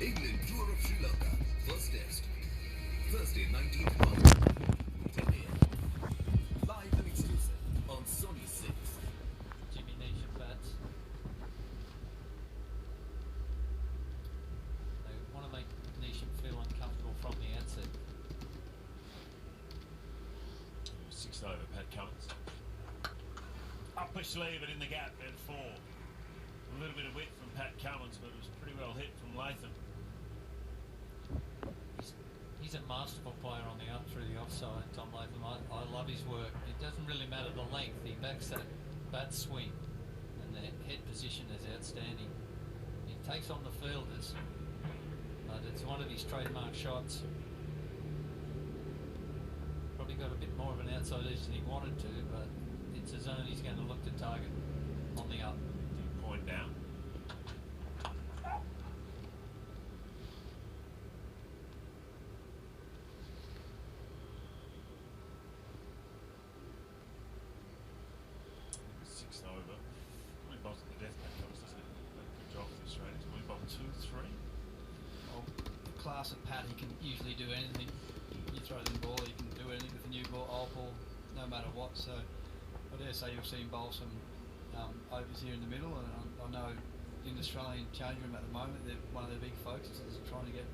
England Tour of Sri Lanka. First test. Thursday, 19th March. 10 a.m. Live and exclusive on Sony 6. Jimmy Neesham bats. They want to make Neesham feel uncomfortable from the outset. 6 over, Pat Cummins. Upper sleeve it in the gap at 4. A little bit of width from Pat Cummins, but it was pretty well hit from Latham. He's a masterful player on the up through the offside, Tom Latham. I love his work. It doesn't really matter the length. He backs that bat swing, and the head position is outstanding. He takes on the fielders, but it's one of his trademark shots. Probably got a bit more of an outside edge than he wanted to, but it's a zone he's going to look to target on the up. Point down. Six over. We bottom the death back comes, doesn't it? Good job for the Australians. We bottom 2-3. Well, the class of Pat, he can usually do anything. You throw the ball, he can do anything with a new ball, old ball, no matter what. So I dare say you'll see him bowl some overs here in the middle, and I know in the Australian change room at the moment, one of their big focuses is trying to get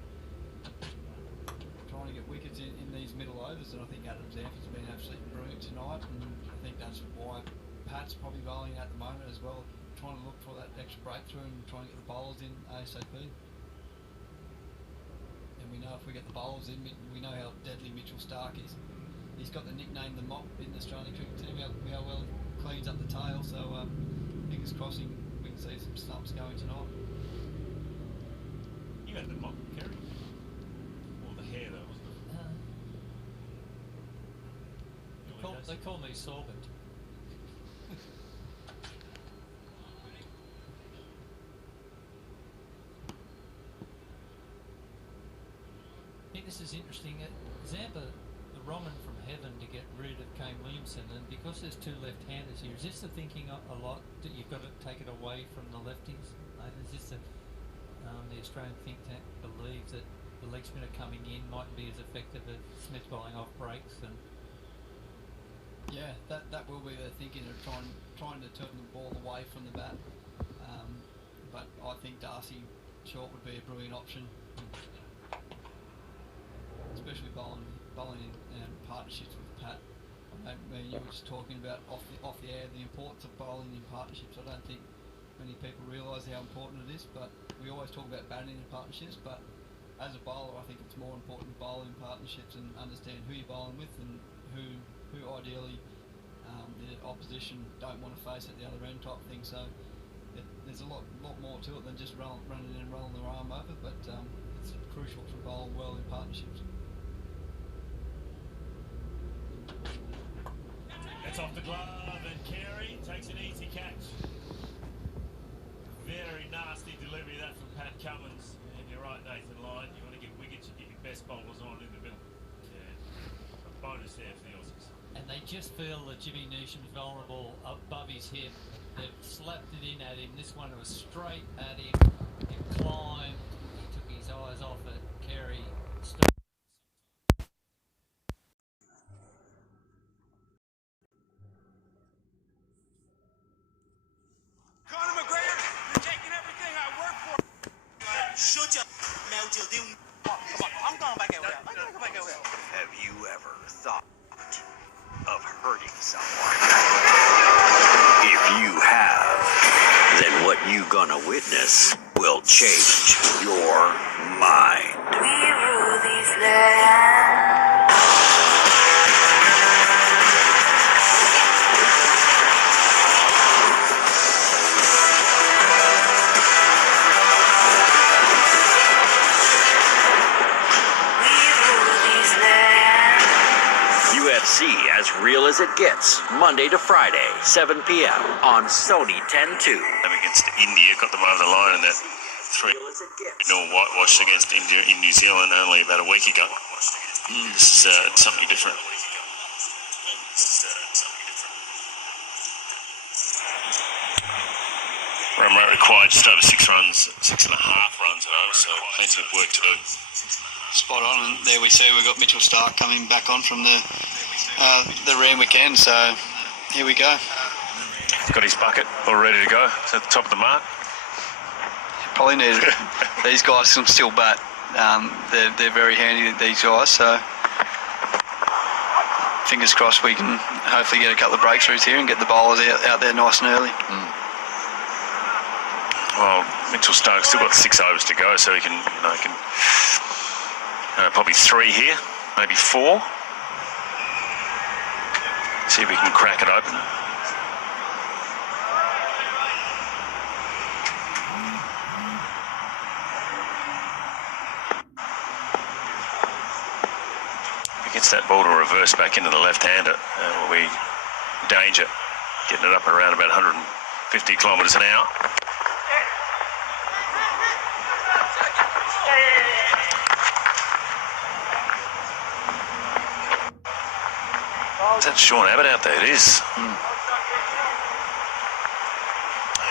wickets in these middle overs, and I think Adam Zampa's been absolutely brilliant tonight, and I think that's why Pat's probably bowling at the moment as well, trying to look for that extra breakthrough and trying to get the bowlers in ASAP. And we know if we get the bowlers in, we know how deadly Mitchell Starc is. He's got the nickname the Mop in the Australian cricket team, how well he cleans up the tail, so fingers crossing we can see some stumps going tonight. You had the Mop, Carey? Or the hair, though, wasn't it? They call me Sorbent. I think this is interesting. Zampa, the Roman from heaven to get rid of Kane Williamson, and because there's two left-handers here, is this the thinking a lot that you've got to take it away from the lefties? Is this the Australian think tank believes that the leg spinner coming in mightn't be as effective as Smith bowling off breaks? And yeah, that will be their thinking of trying to turn the ball away from the bat. But I think Arcy short would be a brilliant option, especially bowling in partnerships with Pat. I mean, you were just talking about off the air the importance of bowling in partnerships. I don't think many people realise how important it is, but we always talk about batting in partnerships, but as a bowler I think it's more important to bowl in partnerships and understand who you're bowling with and who ideally the opposition don't want to face at the other end type thing. So there's a lot more to it than just running in and rolling their arm over, but it's crucial to bowl well in partnerships. That's off the glove, and Carey takes an easy catch. Very nasty delivery that from Pat Cummins. And you're right, Nathan Lyon. You want to get wickets, you get your best bowlers on in the middle. Yeah. A bonus there for the Aussies. and they just feel that Jimmy Neesham's vulnerable above his hip. They've slapped it in at him. This one was straight at him. It climbed. He took his eyes off it. Carey stopped. Shut your mouth, you do. Come on, I'm going back over there. I'm going back over there. Have you ever thought of hurting someone? If you have, then what you gonna witness will change your mind. We rule these lands. UFC As Real As It Gets, Monday to Friday, 7 p.m. on Sony 10-2. Against India, got them over the line in that 3-0 whitewash against India in New Zealand only about a week ago. This is something different. Run rate required just over 6 runs, 6.5 runs and over, so plenty of work to do. Spot on, and there we see we've got Mitchell Starc coming back on from the Randwick end, so here we go. Got his bucket all ready to go. It's at the top of the mark. Probably need these guys can still bat. They're very handy, these guys, so fingers crossed we can hopefully get a couple of breakthroughs here and get the bowlers out there nice and early. Well, Mitchell Starc's still got 6 overs to go, so he can, probably 3 here, maybe 4. See if we can crack it open. Gets that ball to reverse back into the left-hander, will be danger. Getting it up around about 150 kilometres an hour. Is that Sean Abbott out there? It is.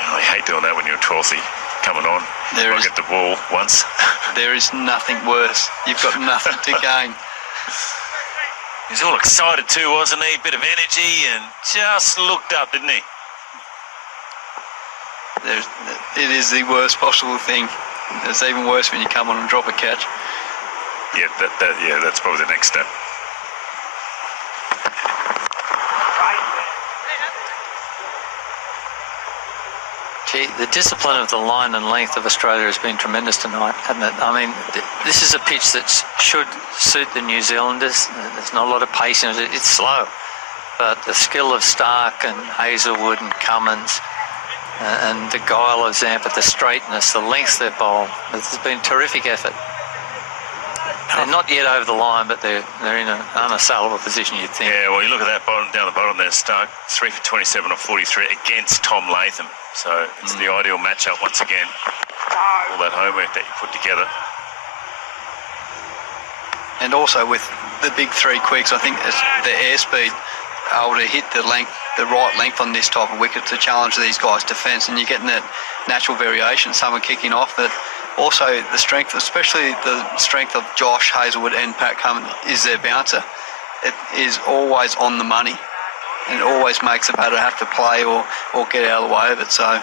I hate doing that when you're 12th coming on. I get the ball once. There is nothing worse. You've got nothing to gain. He's all excited too, wasn't he? Bit of energy, and just looked up, didn't he? It is the worst possible thing. It's even worse when you come on and drop a catch. Yeah, that's probably the next step. Gee, the discipline of the line and length of Australia has been tremendous tonight, hasn't it? I mean, this is a pitch that should suit the New Zealanders. There's not a lot of pace in it. It's slow. But the skill of Starc and Hazlewood and Cummins and the guile of Zampa, the straightness, the length they bowl, it's been a terrific effort. They're not yet over the line, but they're in an unassailable position, you'd think. Yeah, well, you look at that bottom, down the bottom there, Starc, 3 for 27 or 43 against Tom Latham. So it's the ideal matchup once again. All that homework that you put together. And also with the big 3 quicks, I think it's the airspeed able to hit the right length on this type of wicket to challenge these guys' defence, and you're getting that natural variation, someone kicking off, that also the strength, especially the strength of Josh Hazlewood and Pat Cummins, is their bouncer. It is always on the money, and it always makes the batter have to play or get out of the way of it. So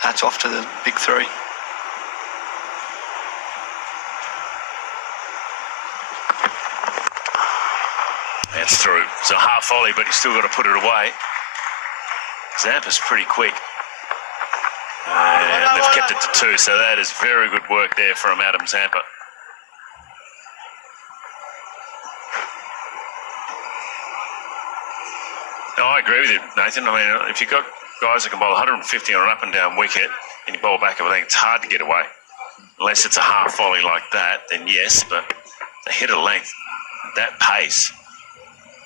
hats off to the big 3. That's through. It's a half volley, but he's still got to put it away. Zampa's pretty quick. And they've kept it to 2, so that is very good work there from Adam Zampa. No, I agree with you, Nathan. I mean, if you've got guys that can bowl 150 on an up and down wicket and you bowl back, I think it's hard to get away. Unless it's a half volley like that, then yes, but they hit a length at that pace.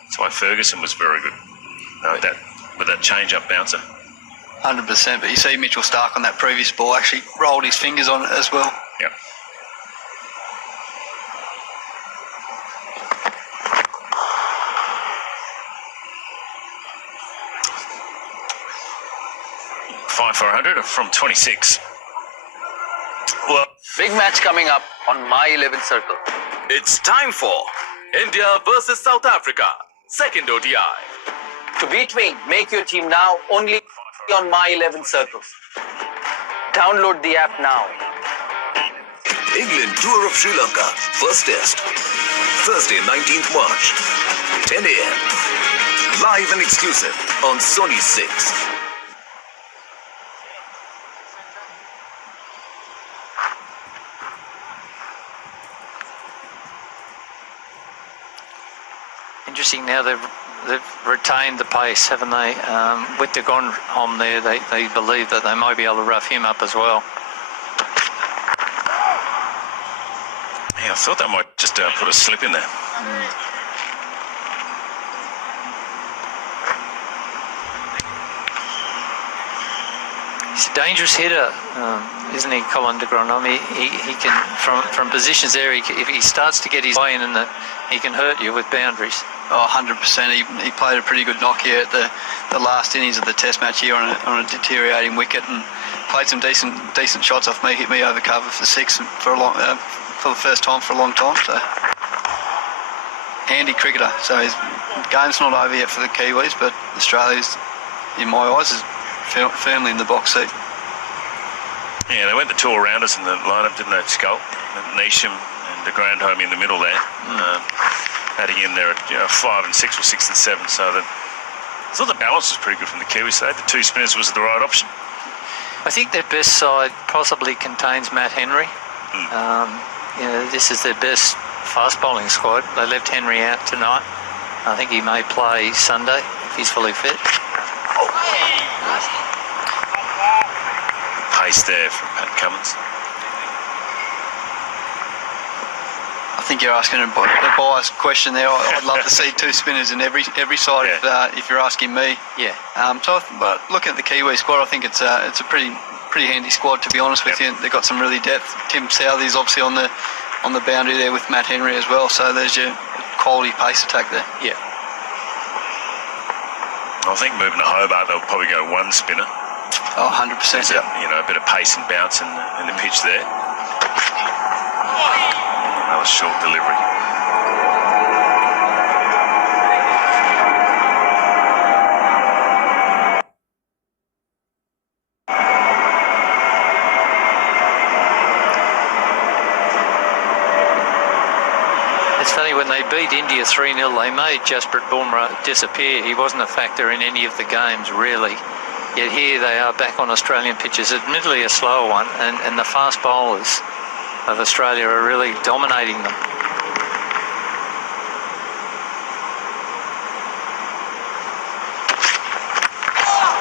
That's why Ferguson was very good with that change-up bouncer. 100%, but you see Mitchell Starc on that previous ball actually rolled his fingers on it as well. Yep. Five for 100 from 26. Well, big match coming up on my 11th circle. It's time for India versus South Africa, second ODI. To beat me, make your team now only on my 11th circles. Download the app now. England tour of Sri Lanka, first test. Thursday, 19th March, 10 a.m. Live and exclusive on Sony 6. Interesting now they've retained the pace, haven't they? With the Grandhomme there, they believe that they might be able to rough him up as well. Yeah, I thought they might just put a slip in there. He's a dangerous hitter, isn't he, Colin de Grandhomme? He can, from positions there, if he starts to get his way in, he can hurt you with boundaries. Oh, 100%. He played a pretty good knock here at the last innings of the Test match here on a deteriorating wicket, and played some decent shots off me. Hit me over cover for 6 for the first time for a long time. So handy cricketer. So his game's not over yet for the Kiwis, but Australia's, in my eyes, is firmly in the box seat. Yeah, they went the two all-rounders in the lineup, didn't they? Skull, Neesham and the Grandhomme in the middle there. Adding in there at 5 and 6 or 6 and 7. So I thought the balance was pretty good from the Kiwis. The two spinners was the right option. I think their best side possibly contains Matt Henry. This is their best fast bowling squad. They left Henry out tonight. I think he may play Sunday if he's fully fit. Pace there from Pat Cummins. I think you're asking a biased question there. I'd love to see two spinners in every side. Yeah. If you're asking me. Yeah. But looking at the Kiwi squad, I think it's a pretty handy squad, to be honest with you. They've got some really depth. Tim Southee's obviously on the boundary there with Matt Henry as well. So there's your quality pace attack there. Yeah. I think moving to Hobart, they'll probably go one spinner. Oh, 100%. There's a bit of pace and bounce in the pitch there. Another short delivery. It's funny, when they beat India 3-0, they made Jasprit Bumrah disappear. He wasn't a factor in any of the games, really. Yet here they are back on Australian pitches, admittedly a slower one, and the fast bowlers of Australia are really dominating them.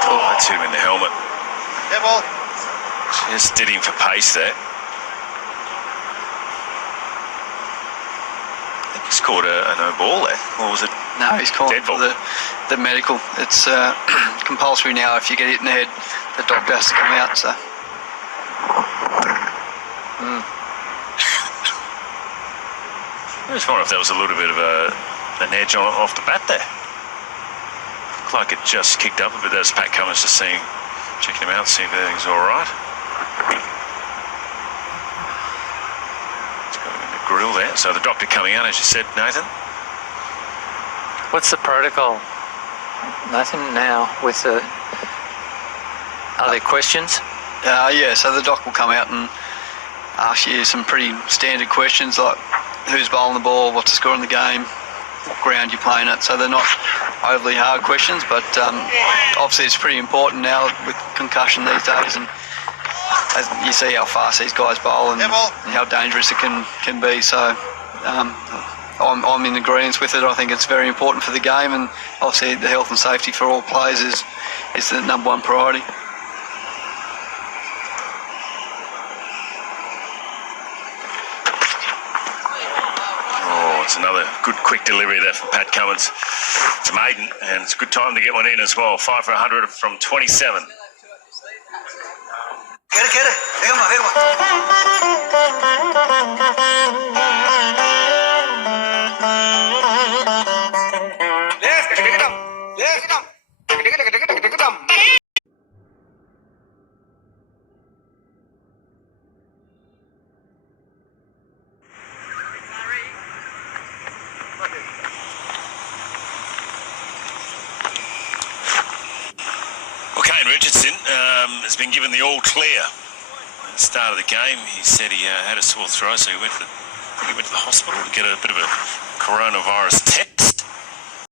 Oh, that's hit him in the helmet. Yeah, ball. Just did him for pace there. I think he scored a no ball there. Or was it? No, he's called dead ball? the medical. It's compulsory now. If you get hit in the head, the doctor has to come out. So. I just wonder if that was a little bit of an edge off the bat there. Looked like it just kicked up a bit. There's Pat Cummins just checking him out, seeing if everything's all right. It's got him in the grill there. So the doctor coming out, as you said, Nathan. What's the protocol, Nathan, now with the... Are there questions? Yeah, so the doc will come out and ask you some pretty standard questions like who's bowling the ball, what's the score in the game, what ground you're playing at. So they're not overly hard questions, but obviously it's pretty important now with concussion these days, and as you see how fast these guys bowl and how dangerous it can be. So I'm in agreement with it. I think it's very important for the game, and obviously the health and safety for all players is the number one priority. It's another good quick delivery there from Pat Cummins. It's maiden, and it's a good time to get one in as well. 5 for 100 from 27. Get it. Kane Richardson has been given the all clear at the start of the game. He said he had a sore throat, so he went to the hospital to get a bit of a coronavirus test.